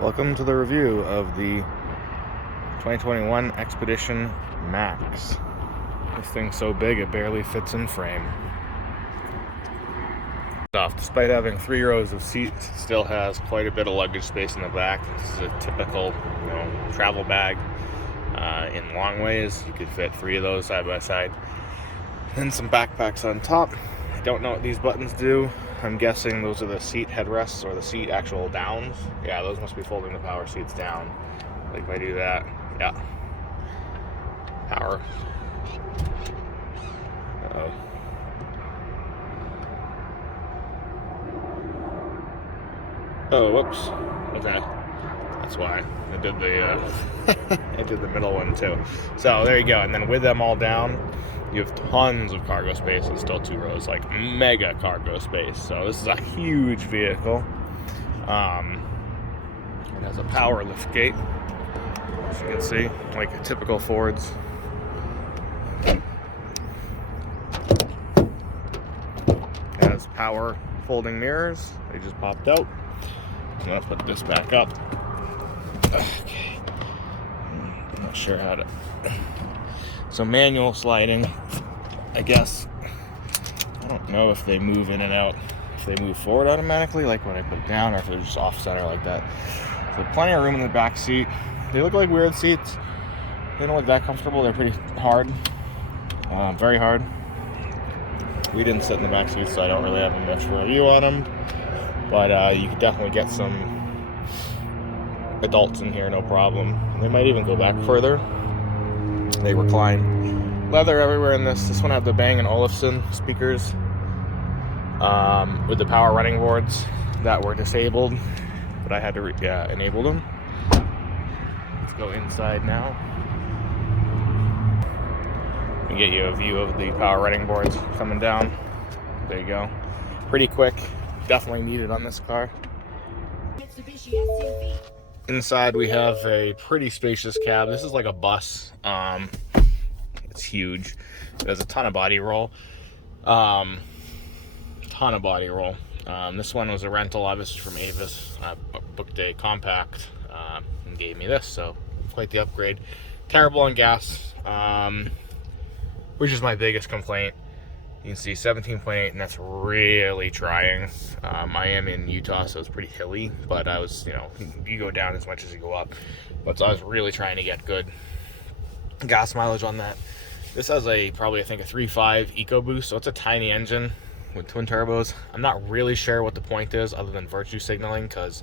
Welcome to the review of the 2021 Expedition Max. This thing's so big it barely fits in frame. Despite having 3 rows of seats, it still has quite a bit of luggage space in the back. This is a typical, travel bag. In long ways, you could fit 3 of those side by side. Then some backpacks on top. I don't know what these buttons do. I'm guessing those are the seat headrests or the seat actual downs. Yeah, those must be folding the power seats down. Like if I do that, yeah. Power. Uh-oh. Oh, whoops. Okay. That's why. I did the middle one too. So there you go. And then with them all down, you have tons of cargo space and still 2 rows, like mega cargo space. So this is a huge vehicle. It has a power liftgate, as you can see, like a typical Ford's. It has power folding mirrors. They just popped out. I'm gonna put this back up. Okay. I'm not sure how to. So manual sliding, I guess. I don't know if they move in and out, if they move forward automatically, like when I put it down, or if they're just off center like that. So plenty of room in the back seat. They look like weird seats. They don't look that comfortable. They're pretty hard, very hard. We didn't sit in the back seat, so I don't really have much review on them. But you could definitely get some adults in here, no problem. They might even go back further. They recline. Leather everywhere in this. This one had the Bang & Olufsen speakers with the power running boards that were disabled, but I had to enable them. Let's go inside now and get you a view of the power running boards coming down. There you go. Pretty quick. Definitely needed on this car. Inside we have a pretty spacious cab. This is like a bus. It's huge. It has a ton of body roll. This one was a rental, obviously from Avis. I booked a compact and gave me this, so quite the upgrade. Terrible on gas, which is my biggest complaint. You can see 17.8, and that's really trying. I am in Utah, so it's pretty hilly, but I was, you go down as much as you go up. But so I was really trying to get good gas mileage on that. This has probably I think a 3.5 EcoBoost, so it's a tiny engine with twin turbos. I'm not really sure what the point is other than virtue signaling, because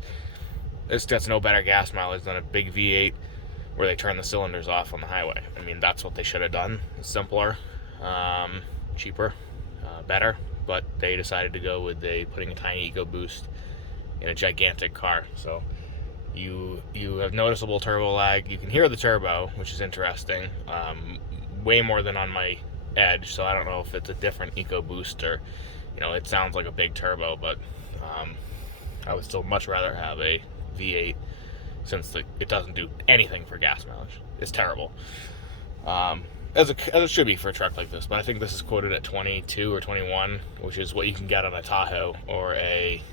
this gets no better gas mileage than a big V8 where they turn the cylinders off on the highway. I mean, that's what they should have done. It's simpler, cheaper, better, but they decided to go with putting a tiny EcoBoost in a gigantic car. So you have noticeable turbo lag. You can hear the turbo, which is interesting, way more than on my Edge. So I don't know if it's a different EcoBoost or, it sounds like a big turbo, but I would still much rather have a V8 since it doesn't do anything for gas mileage. It's terrible. As it should be for a truck like this, but I think this is quoted at 22 or 21, which is what you can get on a Tahoe or a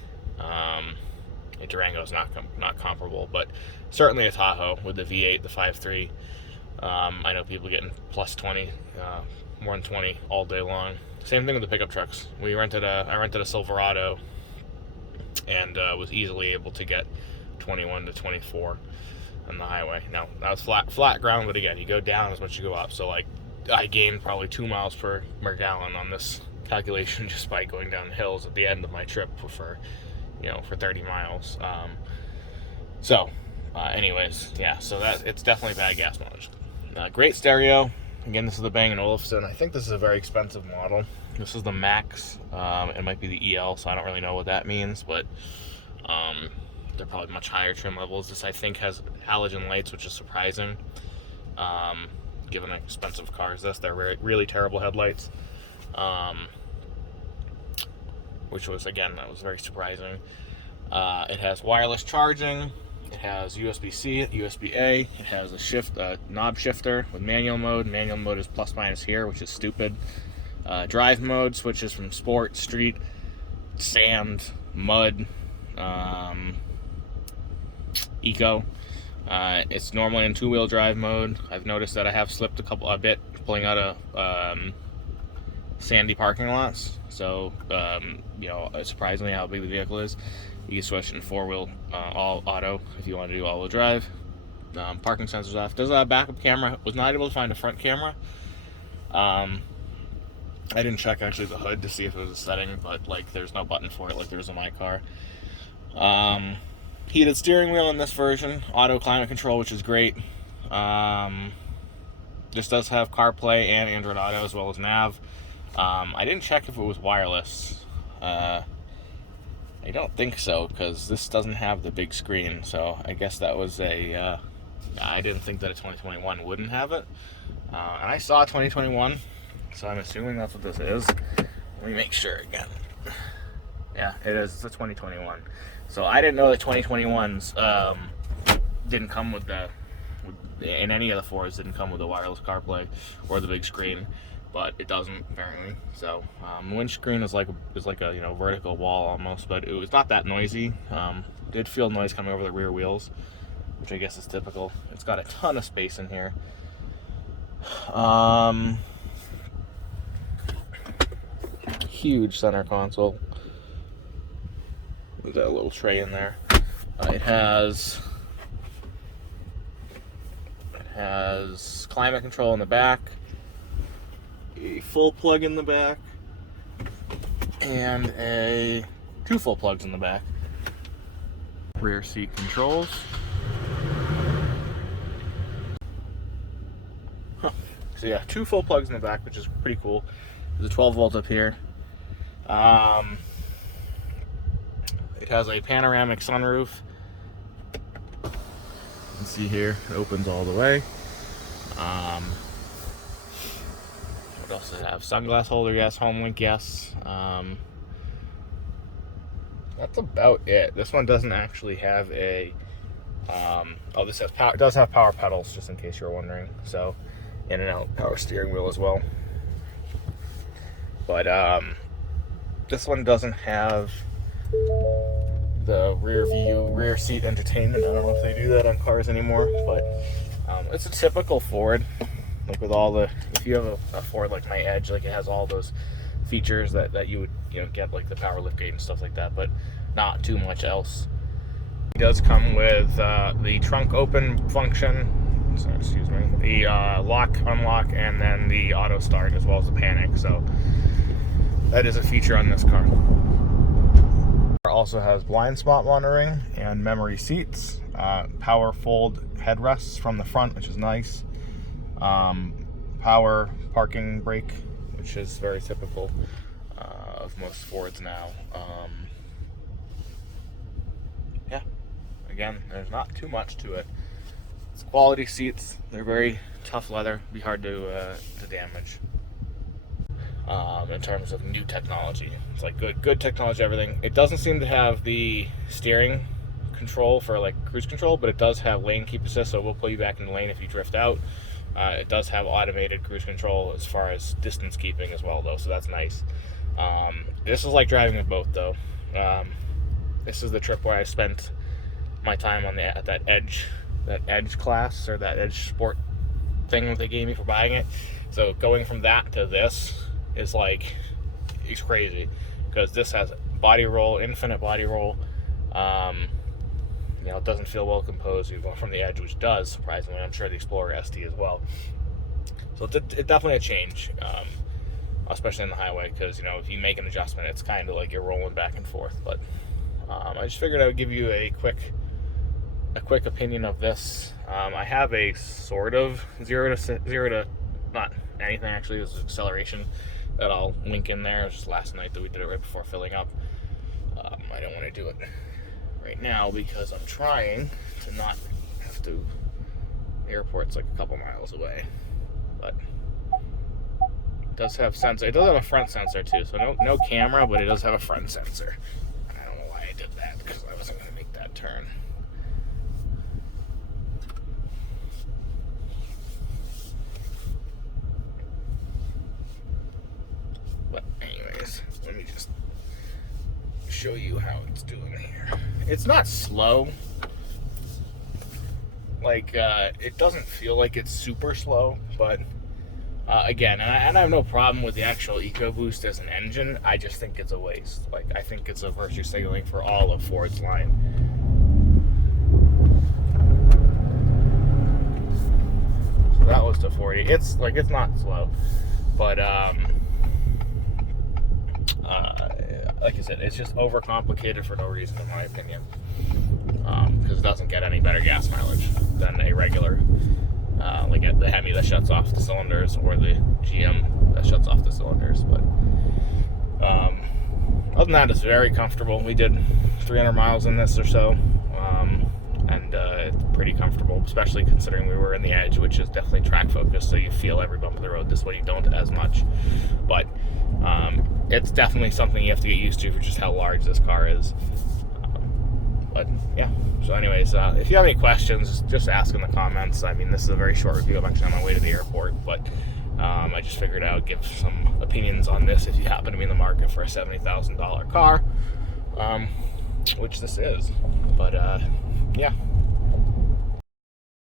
Durango. Is not comparable, but certainly a Tahoe with the V8, the 5.3. I know people getting plus 20, more than 20 all day long. Same thing with the pickup trucks. I rented a Silverado and was easily able to get 21 to 24 on the highway. Now that was flat ground, but again, you go down as much as you go up. So like I gained probably 2 miles per gallon on this calculation just by going down hills at the end of my trip for 30 miles. Anyways, yeah. So it's definitely bad gas mileage. Great stereo. Again, this is the Bang & Olufsen. I think this is a very expensive model. This is the Max. It might be the EL, so I don't really know what that means, but they're probably much higher trim levels. This, I think, has halogen lights, which is surprising, given an expensive car as this. They're really terrible headlights, which was, again, that was very surprising. It has wireless charging. It has USB-C, USB-A. It has a knob shifter with manual mode. Manual mode is plus minus here, which is stupid. Drive mode switches from sport, street, sand, mud, Eco. It's normally in 2-wheel drive mode. I've noticed that I have slipped a bit pulling out of sandy parking lots. So, you know, surprisingly how big the vehicle is. You can switch in 4-wheel all auto if you want to do all-wheel drive. Parking sensors off. Does a backup camera. Was not able to find a front camera. I didn't check actually the hood to see if it was a setting, but like there's no button for it like there was in my car. Heated steering wheel in this version, auto climate control, which is great. This does have CarPlay and Android Auto as well as nav. I didn't check if it was wireless. I don't think so, because this doesn't have the big screen, so I guess that was a I didn't think that a 2021 wouldn't have it, and I saw 2021, so I'm assuming that's what this is. Let me make sure again. Yeah, it is. It's a 2021. So I didn't know that 2021s didn't come with in any of the 4s didn't come with the wireless CarPlay or the big screen, but it doesn't apparently. So the windscreen is like a, you know, vertical wall almost, but it was not that noisy. Did feel noise coming over the rear wheels, which I guess is typical. It's got a ton of space in here. Huge center console. There's that little tray in there. It has climate control in the back, a full plug in the back, and two full plugs in the back. Rear seat controls. So yeah, 2 full plugs in the back, which is pretty cool. There's a 12-volt up here. It has a panoramic sunroof. You can see here, it opens all the way. What else does it have? Sunglass holder, yes. Home link, yes. That's about it. This one doesn't actually have a. This has power. It does have power pedals, just in case you're wondering. So, in and out power steering wheel as well. But this one doesn't have the rear seat entertainment. I don't know if they do that on cars anymore, but it's a typical Ford. Like with all the, if you have a Ford like my Edge, like it has all those features that you would, you know, get, like the power liftgate and stuff like that, but not too much else. It does come with the trunk open function. So, excuse me, the lock, unlock, and then the auto start, as well as the panic. So that is a feature on this car. It also has blind spot monitoring and memory seats, power fold headrests from the front, which is nice, power parking brake, which is very typical of most Fords now. Yeah, again, there's not too much to it. It's quality seats. They're very tough leather. Be hard to damage. In terms of new technology, it's like good technology, everything. It doesn't seem to have the steering control for like cruise control, but it does have lane keep assist, so it will pull you back in the lane if you drift out. It does have automated cruise control as far as distance keeping as well, though, so that's nice. This is like driving a boat, though. This is the trip where I spent my time on that Edge class, or that Edge Sport thing that they gave me for buying it. So going from that to this is like, it's crazy, because this has body roll, infinite body roll. You know, it doesn't feel well composed. You go from the Edge, which does, surprisingly. I'm sure the Explorer ST as well. So it's definitely a change, especially in the highway, because, you know, if you make an adjustment, it's kind of like you're rolling back and forth. But I just figured I would give you a quick opinion of this. I have a sort of zero to not anything, actually. This is acceleration that I'll link in there. It was just last night that we did it right before filling up. I don't want to do it right now because I'm trying to not have to. The airport's like a couple miles away, but it does have sensor. It does have a front sensor too, so no camera, but it does have a front sensor. And I don't know why I did that, because I wasn't going to make that turn. But anyways, let me just show you how it's doing here. It's not slow. Like, it doesn't feel like it's super slow, but again, and I have no problem with the actual EcoBoost as an engine. I just think it's a waste. Like, I think it's a virtue signaling for all of Ford's line. So that was to 40. It's like, it's not slow, but like I said, it's just overcomplicated for no reason, in my opinion. Because it doesn't get any better gas mileage than a regular, like the Hemi that shuts off the cylinders, or the GM that shuts off the cylinders. But other than that, it's very comfortable. We did 300 miles in this or so, and it's pretty comfortable, especially considering we were in the Edge, which is definitely track focused, so you feel every bump of the road. This way you don't as much. But it's definitely something you have to get used to for just how large this car is. But yeah, so anyways, if you have any questions, just ask in the comments. I mean, this is a very short review. I'm actually on my way to the airport, but I just figured I would give some opinions on this if you happen to be in the market for a $70,000 car, which this is. But yeah.